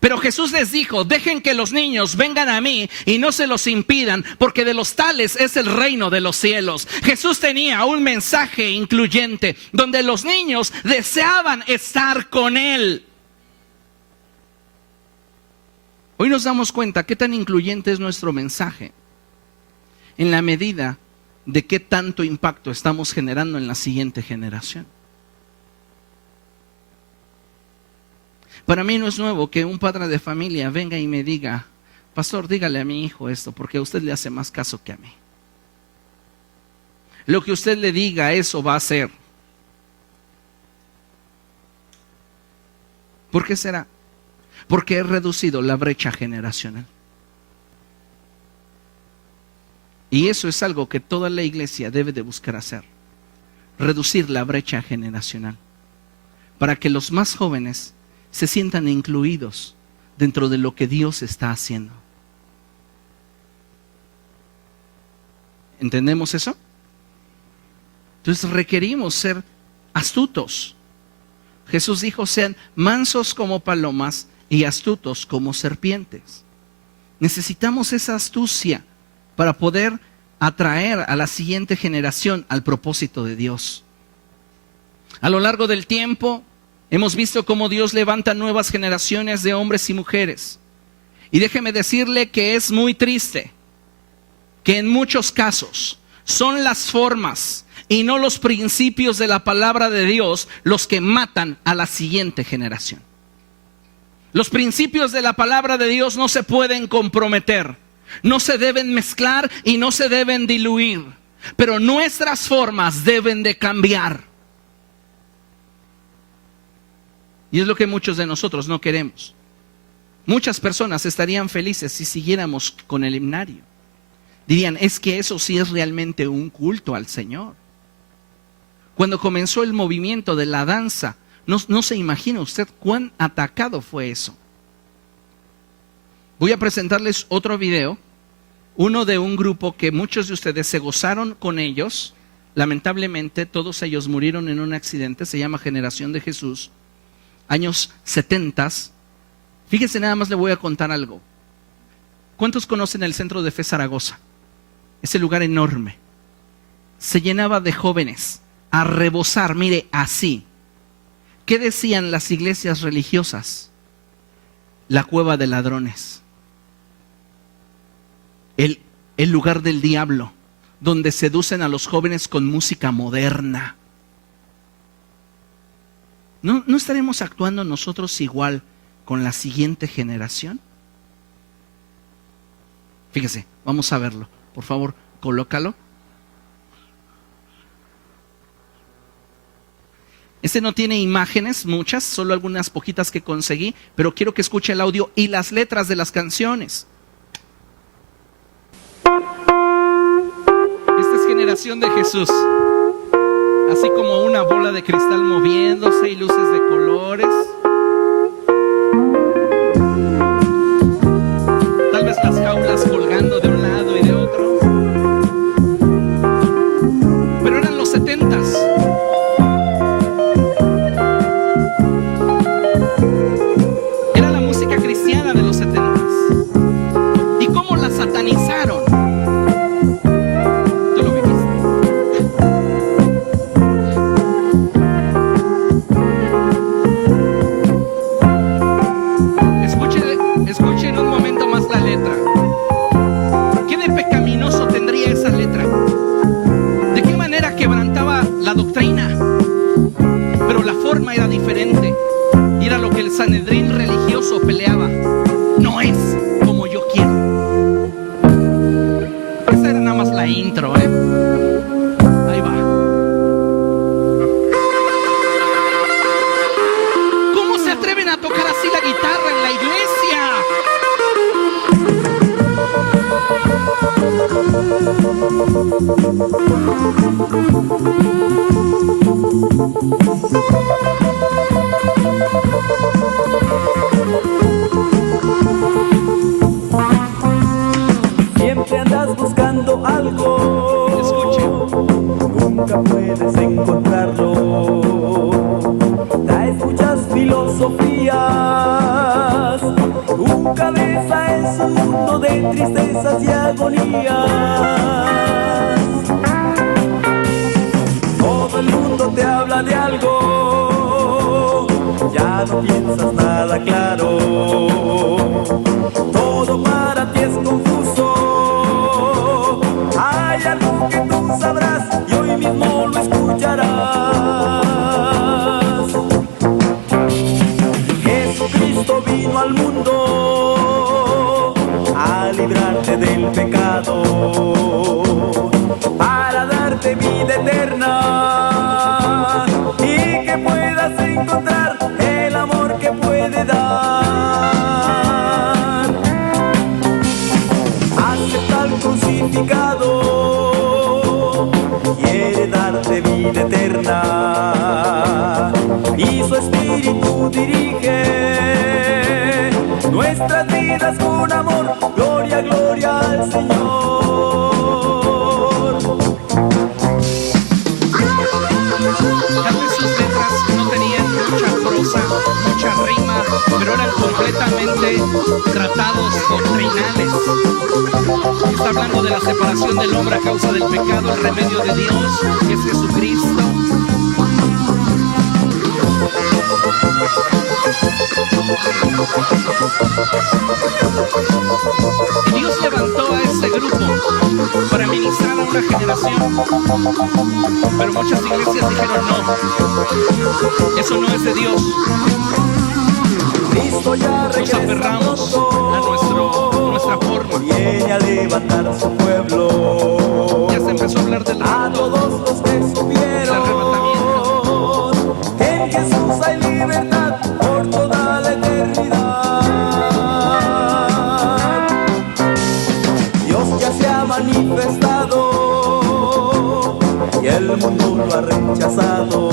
Pero Jesús les dijo: dejen que los niños vengan a mí y no se los impidan, porque de los tales es el reino de los cielos. Jesús tenía un mensaje incluyente, donde los niños deseaban estar con Él. Hoy nos damos cuenta qué tan incluyente es nuestro mensaje, en la medida de qué tanto impacto estamos generando en la siguiente generación. Para mí no es nuevo que un padre de familia venga y me diga: pastor, dígale a mi hijo esto, porque a usted le hace más caso que a mí. Lo que usted le diga, eso va a hacer. ¿Por qué será? Porque he reducido la brecha generacional. Y eso es algo que toda la iglesia debe de buscar hacer. Reducir la brecha generacional, para que los más jóvenes se sientan incluidos dentro de lo que Dios está haciendo. ¿Entendemos eso? Entonces requerimos ser astutos. Jesús dijo: sean mansos como palomas y astutos como serpientes. Necesitamos esa astucia para poder atraer a la siguiente generación al propósito de Dios. A lo largo del tiempo hemos visto cómo Dios levanta nuevas generaciones de hombres y mujeres. Y déjeme decirle que es muy triste que en muchos casos son las formas y no los principios de la palabra de Dios los que matan a la siguiente generación. Los principios de la palabra de Dios no se pueden comprometer, no se deben mezclar y no se deben diluir, pero nuestras formas deben de cambiar. Y es lo que muchos de nosotros no queremos. Muchas personas estarían felices si siguiéramos con el himnario. Dirían: es que eso sí es realmente un culto al Señor. Cuando comenzó el movimiento de la danza, no se imagina usted cuán atacado fue eso. Voy a presentarles otro video, uno de un grupo que muchos de ustedes se gozaron con ellos. Lamentablemente todos ellos murieron en un accidente. Se llama Generación de Jesús, años 70. Fíjese, nada más le voy a contar algo. ¿Cuántos conocen el centro de fe Zaragoza? Ese lugar enorme. Se llenaba de jóvenes a rebosar, mire, así. ¿Qué decían las iglesias religiosas? La cueva de ladrones. El lugar del diablo, donde seducen a los jóvenes con música moderna. ¿No estaremos actuando nosotros igual con la siguiente generación? Fíjese, vamos a verlo. Por favor, colócalo. Este no tiene imágenes, muchas, solo algunas poquitas que conseguí, pero quiero que escuche el audio y las letras de las canciones. Esta es Generación de Jesús. Así como una bola de cristal moviéndose y luces de colores. Tal vez las jaulas colgando de un lado y de otro. Pero eran los 70s. Esa era nada más la intro, ¿eh? Ahí va. ¿Cómo se atreven a tocar así la guitarra en la iglesia? Siempre andas buscando algo, nunca puedes encontrarlo. Traes muchas filosofías, tu cabeza es un mundo de tristezas y agonías. Todo el mundo te habla de algo, ya no piensas nada claro. Todo para ti es confuso. Hay algo que tú sabrás y hoy mismo lo escucharás. Jesucristo vino al mundo a librarte del pecado, para darte vida eterna y que puedas encontrar el amor que puede dar. Acepta el crucificado, quiere darte vida eterna y su espíritu dirige nuestras vidas con amor. Gloria, gloria al Señor. Tal vez sus letras no tenían mucha prosa, mucha rima, pero eran completamente tratados doctrinales. Está hablando de la separación del hombre a causa del pecado, el remedio de Dios, que es Jesucristo. Y Dios levantó a este grupo para ministrar a una generación, pero muchas iglesias dijeron no, eso no es de Dios. Cristo ya Nos aferramos a nuestra forma. viene a levantar su pueblo. Ya se empezó a hablar del A rapto, todos los que del supieron arrebatamiento. que en Jesús hay libertad por toda la eternidad. Dios ya se ha manifestado y el mundo lo ha rechazado,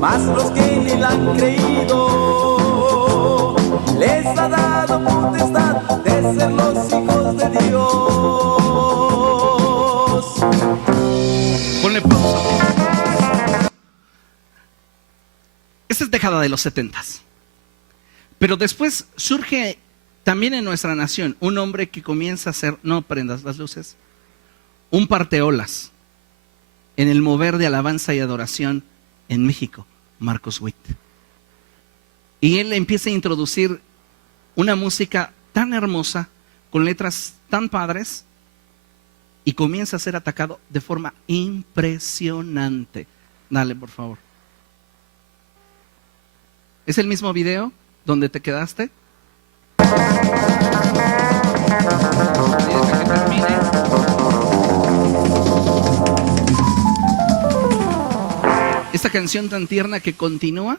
mas los que en él han creído les ha dado potestad de ser los hijos de Dios. Ponle pausa. Esta es década de los 70s. Pero después surge también en nuestra nación un hombre que comienza a ser, no prendas las luces, un parteolas en el mover de alabanza y adoración en México, Marcos Witt. Y él empieza a introducir una música tan hermosa, con letras tan padres, y comienza a ser atacado de forma impresionante. Dale, por favor. ¿Es el mismo video donde te quedaste? Deja que termine. Esta canción tan tierna que continúa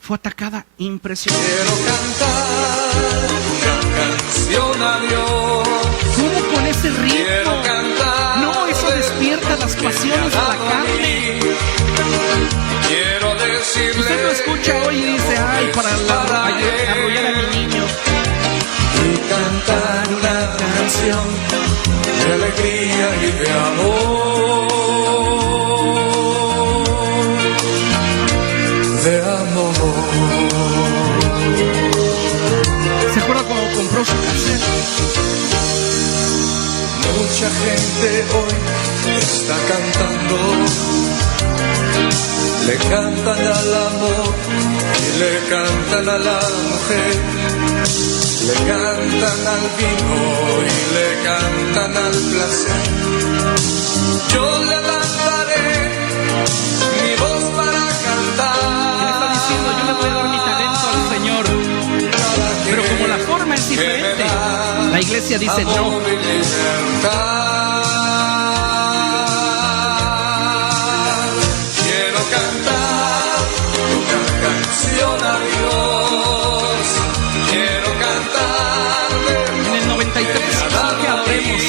fue atacada impresionante. Quiero cantar una canción a Dios. ¿Cómo con ese Quiero ritmo? cantar. No, eso despierta las pasiones de la carne. Quiero decirle. Usted lo escucha hoy y dice, ay, para arrullar a mi niño. Y cantar una canción de alegría y de amor. De amor. ¿Se acuerda cuando compró su cassette? Mucha gente hoy está cantando. Le cantan al amor y le cantan a la mujer. Le cantan al vino y le cantan al placer. Yo levantaré mi voz para Él cantar. está diciendo, yo le voy a dar mi talento al Señor. Pero como la forma es Que me diferente, da La iglesia dice no. amor y libertad. Quiero cantar una canción a Dios. Quiero cantar En el 93, que adoremos.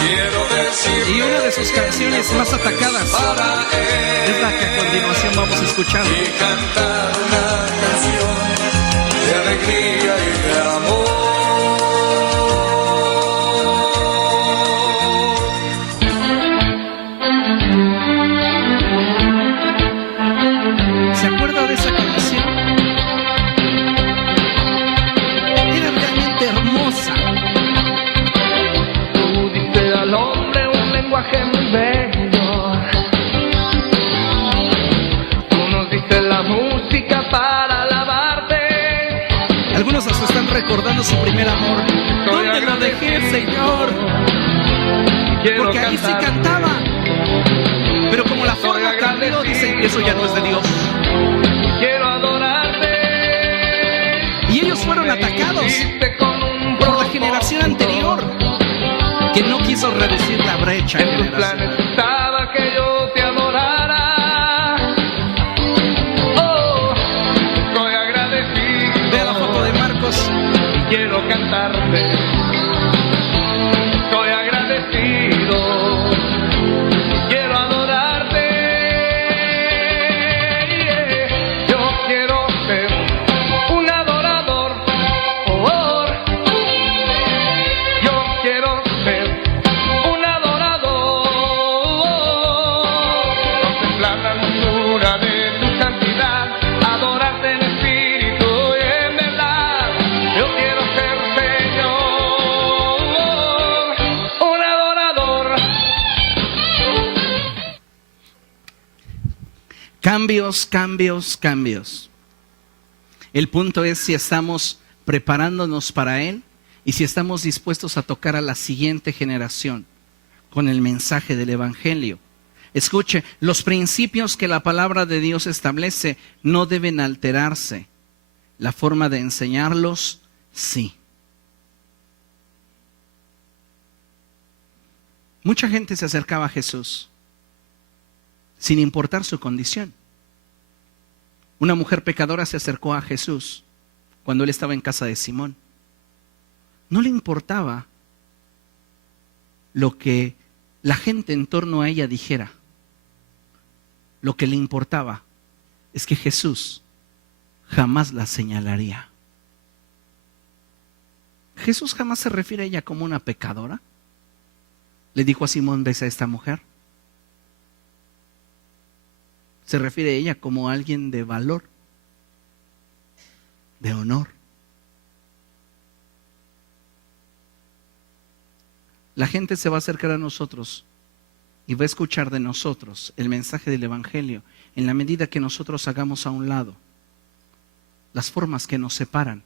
Quiero decir Y una de sus canciones más atacadas para Él es la que a continuación vamos a escuchar. y cantar una canción de alegría y de amor. ¿Se acuerda de esa canción? Era realmente hermosa. Tú diste al hombre un lenguaje muy bello. Tú nos diste la música para alabarte. Algunos hasta están recordando su primer amor. ¿Dónde lo dejé, Señor? Quiero Porque ahí sí cantar. cantaba. Pero como la forma cambió, dicen, eso ya no es de Dios. Quiero adorarte. Y ellos fueron atacados Hiciste con un por la propósito. generación anterior, que no quiso reducir la brecha En tus generacional. planes estaba que yo te adorara. Oh, estoy agradecido. Vea la foto de Marcos. Y quiero cantarte. Estoy agradecido. Quiero adorarte. Yeah. Yo quiero ser un adorador. Oh, yo quiero ser un adorador. Contemplar la hermosura de tu santidad. Adorarte en espíritu y en verdad. Yo quiero ser, Señor, un adorador. Cambios, cambios, cambios. El punto es si estamos preparándonos para Él y si estamos dispuestos a tocar a la siguiente generación con el mensaje del Evangelio. Escuche, los principios que la palabra de Dios establece no deben alterarse. La forma de enseñarlos, sí. Mucha gente se acercaba a Jesús sin importar su condición. Una mujer pecadora se acercó a Jesús cuando él estaba en casa de Simón. No le importaba lo que la gente en torno a ella dijera. Lo que le importaba es que Jesús jamás la señalaría. Jesús jamás se refiere a ella como una pecadora. Le dijo a Simón, ¿ves a esta mujer? Se refiere a ella como alguien de valor, de honor. La gente se va a acercar a nosotros y va a escuchar de nosotros el mensaje del Evangelio en la medida que nosotros hagamos a un lado las formas que nos separan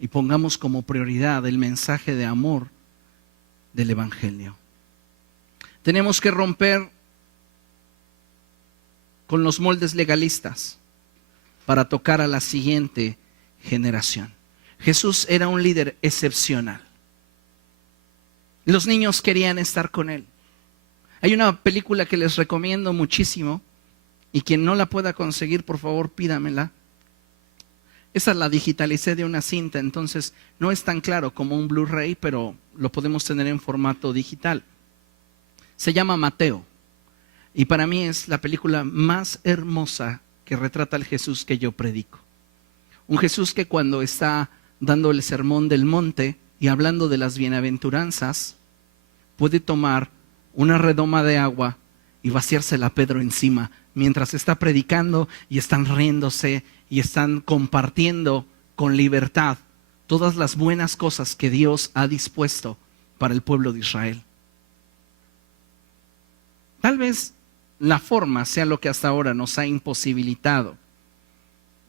y pongamos como prioridad el mensaje de amor del Evangelio. Tenemos que romper con los moldes legalistas para tocar a la siguiente generación. Jesús era un líder excepcional. Los niños querían estar con él. Hay una película que les recomiendo muchísimo y quien no la pueda conseguir, por favor, pídamela. Esa la digitalicé de una cinta, entonces no es tan claro como un Blu-ray, pero lo podemos tener en formato digital. Se llama Mateo. Y para mí es la película más hermosa que retrata al Jesús que yo predico. Un Jesús que cuando está dando el sermón del monte y hablando de las bienaventuranzas, puede tomar una redoma de agua y vaciársela a Pedro encima mientras está predicando y están riéndose y están compartiendo con libertad todas las buenas cosas que Dios ha dispuesto para el pueblo de Israel. Tal vez la forma sea lo que hasta ahora nos ha imposibilitado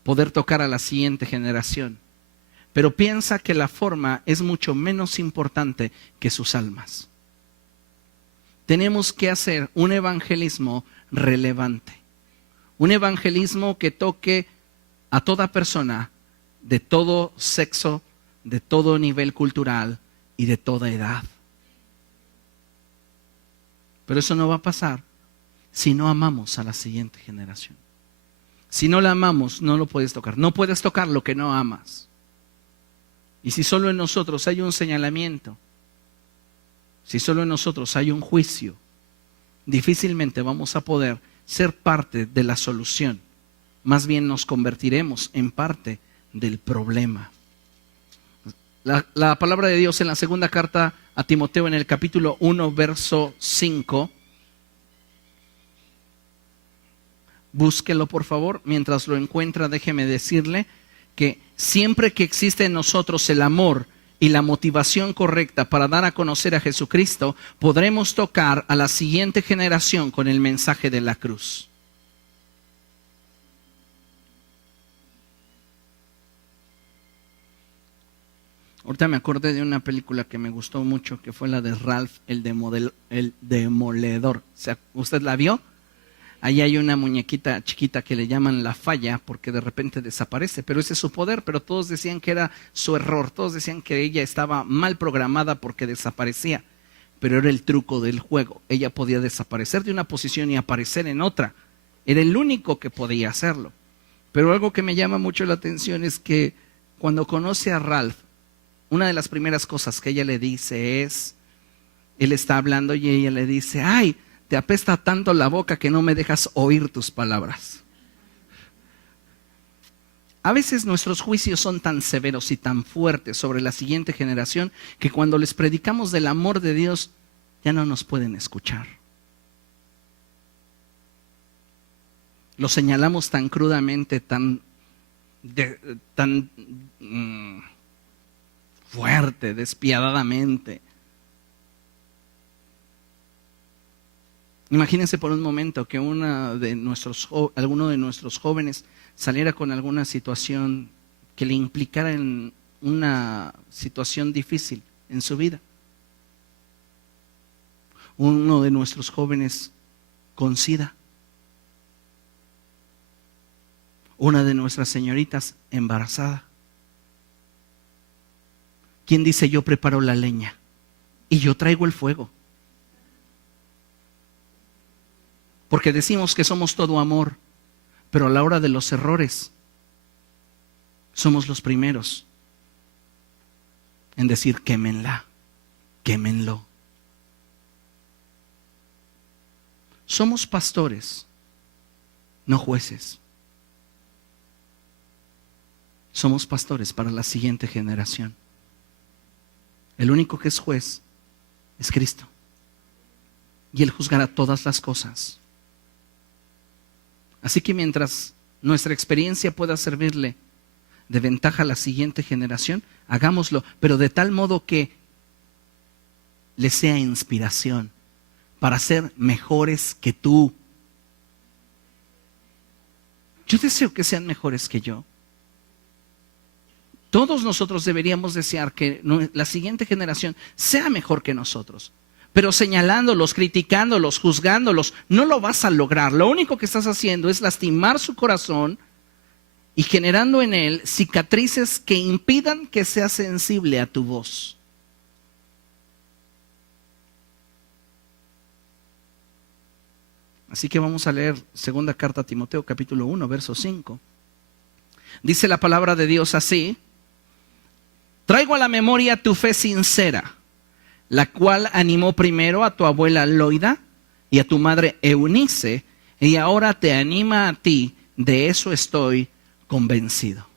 poder tocar a la siguiente generación. Pero piensa que la forma es mucho menos importante que sus almas. Tenemos que hacer un evangelismo relevante. Un evangelismo que toque a toda persona de todo sexo, de todo nivel cultural y de toda edad. Pero eso no va a pasar si no amamos a la siguiente generación. Si no la amamos, no lo puedes tocar. No puedes tocar lo que no amas. Y si solo en nosotros hay un señalamiento, si solo en nosotros hay un juicio, difícilmente vamos a poder ser parte de la solución. Más bien nos convertiremos en parte del problema. La palabra de Dios en la segunda carta a Timoteo, en el capítulo 1, verso 5. Búsquelo, por favor. Mientras lo encuentra, déjeme decirle que siempre que existe en nosotros el amor y la motivación correcta para dar a conocer a Jesucristo, podremos tocar a la siguiente generación con el mensaje de la cruz. Ahorita me acordé de una película que me gustó mucho, que fue la de Ralph el Demoledor. O sea, ¿usted la vio? Ahí hay una muñequita chiquita que le llaman la falla porque de repente desaparece, pero ese es su poder, pero todos decían que era su error, todos decían que ella estaba mal programada porque desaparecía, pero era el truco del juego. Ella podía desaparecer de una posición y aparecer en otra, era el único que podía hacerlo. Pero algo que me llama mucho la atención es que cuando conoce a Ralph, una de las primeras cosas que ella le dice es, él está hablando y ella le dice, ay, te apesta tanto la boca que no me dejas oír tus palabras. A veces nuestros juicios son tan severos y tan fuertes sobre la siguiente generación que cuando les predicamos del amor de Dios ya no nos pueden escuchar. Lo señalamos tan crudamente, tan fuerte, despiadadamente. Imagínense por un momento que alguno de nuestros jóvenes saliera con alguna situación que le implicara en una situación difícil en su vida. Uno de nuestros jóvenes con SIDA. Una de nuestras señoritas embarazada. ¿Quién dice yo preparo la leña y yo traigo el fuego? Porque decimos que somos todo amor, pero a la hora de los errores somos los primeros en decir quémenla, quémenlo. Somos pastores, no jueces. Somos pastores para la siguiente generación. El único que es juez es Cristo. Y Él juzgará todas las cosas. Así que mientras nuestra experiencia pueda servirle de ventaja a la siguiente generación, hagámoslo, pero de tal modo que les sea inspiración para ser mejores que tú. Yo deseo que sean mejores que yo. Todos nosotros deberíamos desear que la siguiente generación sea mejor que nosotros. Pero señalándolos, criticándolos, juzgándolos, no lo vas a lograr. Lo único que estás haciendo es lastimar su corazón y generando en él cicatrices que impidan que sea sensible a tu voz. Así que vamos a leer segunda carta a Timoteo, capítulo 1, verso 5. Dice la palabra de Dios así: traigo a la memoria tu fe sincera, la cual animó primero a tu abuela Loida y a tu madre Eunice, y ahora te anima a ti. De eso estoy convencido.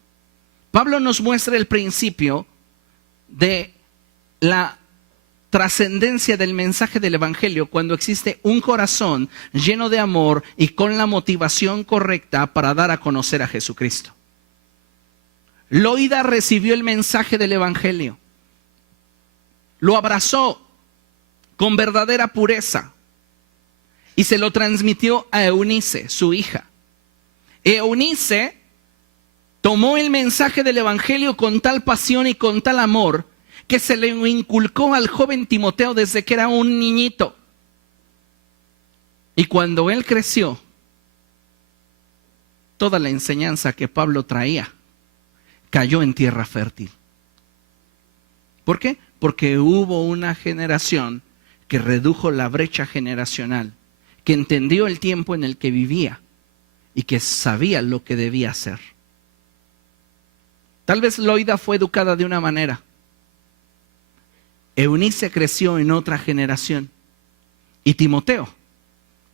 Pablo nos muestra el principio de la trascendencia del mensaje del Evangelio cuando existe un corazón lleno de amor y con la motivación correcta para dar a conocer a Jesucristo. Loida recibió el mensaje del Evangelio. Lo abrazó con verdadera pureza y se lo transmitió a Eunice, su hija. Eunice tomó el mensaje del Evangelio con tal pasión y con tal amor que se le inculcó al joven Timoteo desde que era un niñito. Y cuando él creció, toda la enseñanza que Pablo traía cayó en tierra fértil. ¿Por qué? Porque hubo una generación que redujo la brecha generacional, que entendió el tiempo en el que vivía y que sabía lo que debía hacer. Tal vez Loida fue educada de una manera. Eunice creció en otra generación. Y Timoteo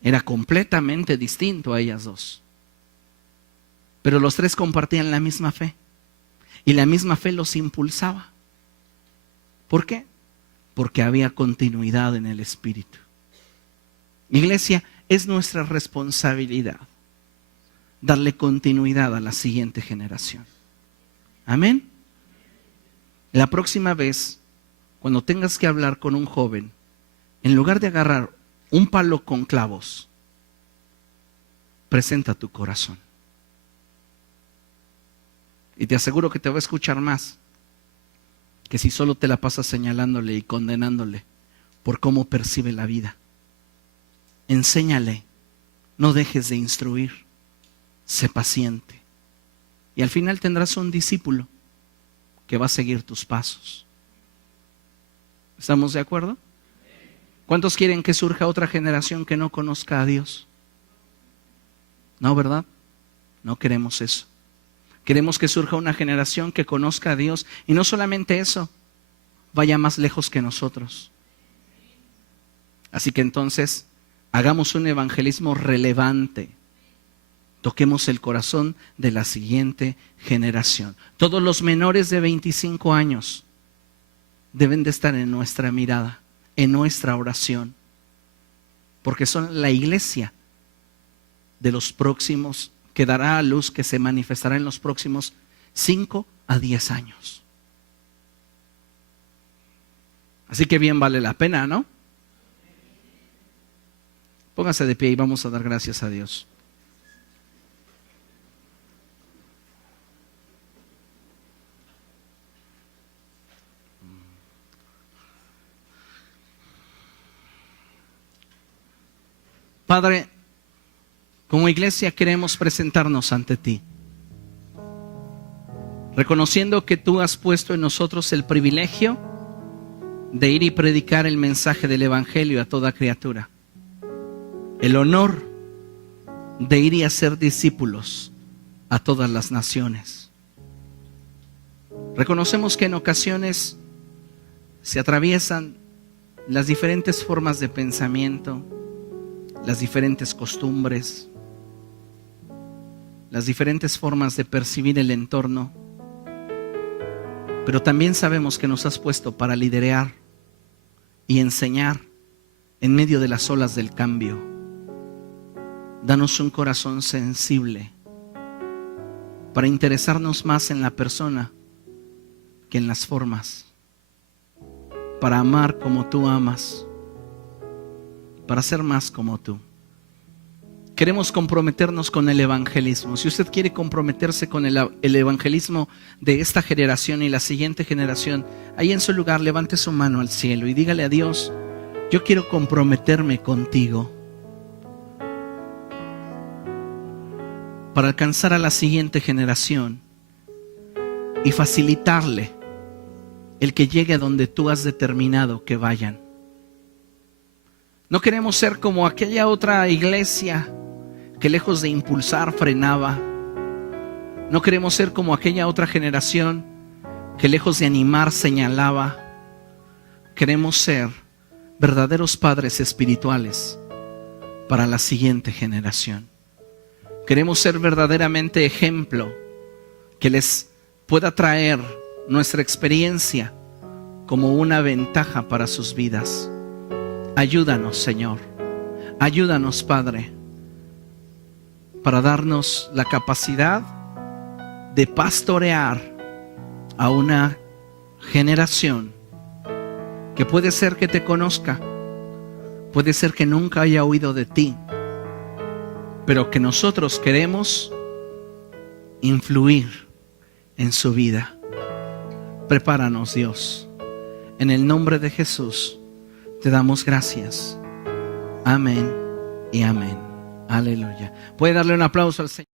era completamente distinto a ellas dos. Pero los tres compartían la misma fe. Y la misma fe los impulsaba. ¿Por qué? Porque había continuidad en el Espíritu. Iglesia, es nuestra responsabilidad darle continuidad a la siguiente generación. Amén. La próxima vez, cuando tengas que hablar con un joven, en lugar de agarrar un palo con clavos, presenta tu corazón. Y te aseguro que te va a escuchar más que si solo te la pasas señalándole y condenándole por cómo percibe la vida. Enséñale, no dejes de instruir, sé paciente. Y al final tendrás un discípulo que va a seguir tus pasos. ¿Estamos de acuerdo? ¿Cuántos quieren que surja otra generación que no conozca a Dios? No, ¿verdad? No queremos eso. Queremos que surja una generación que conozca a Dios y no solamente eso, vaya más lejos que nosotros. Así que entonces, hagamos un evangelismo relevante. Toquemos el corazón de la siguiente generación. Todos los menores de 25 años deben de estar en nuestra mirada, en nuestra oración, porque son la iglesia de los próximos, que dará a luz, que se manifestará en los próximos 5 a 10 años. Así que bien vale la pena, ¿no? Póngase de pie y vamos a dar gracias a Dios. Padre, como iglesia queremos presentarnos ante ti, reconociendo que tú has puesto en nosotros el privilegio de ir y predicar el mensaje del Evangelio a toda criatura, el honor de ir y hacer discípulos a todas las naciones. Reconocemos que en ocasiones se atraviesan las diferentes formas de pensamiento, las diferentes costumbres, las diferentes formas de percibir el entorno, pero también sabemos que nos has puesto para liderar y enseñar en medio de las olas del cambio. Danos un corazón sensible para interesarnos más en la persona que en las formas, para amar como tú amas, para ser más como tú. Queremos comprometernos con el evangelismo. Si usted quiere comprometerse con el evangelismo de esta generación y la siguiente generación, ahí en su lugar levante su mano al cielo y dígale a Dios: yo quiero comprometerme contigo para alcanzar a la siguiente generación y facilitarle el que llegue a donde tú has determinado que vayan. No queremos ser como aquella otra iglesia que lejos de impulsar frenaba. No queremos ser como aquella otra generación que lejos de animar señalaba. Queremos ser verdaderos padres espirituales para la siguiente generación. Queremos ser verdaderamente ejemplo que les pueda traer nuestra experiencia como una ventaja para sus vidas. Ayúdanos, Señor. Ayúdanos, Padre, para darnos la capacidad de pastorear a una generación que puede ser que te conozca, puede ser que nunca haya oído de ti, pero que nosotros queremos influir en su vida. Prepáranos, Dios. En el nombre de Jesús te damos gracias. Amén y amén. Aleluya. ¿Puede darle un aplauso al Señor?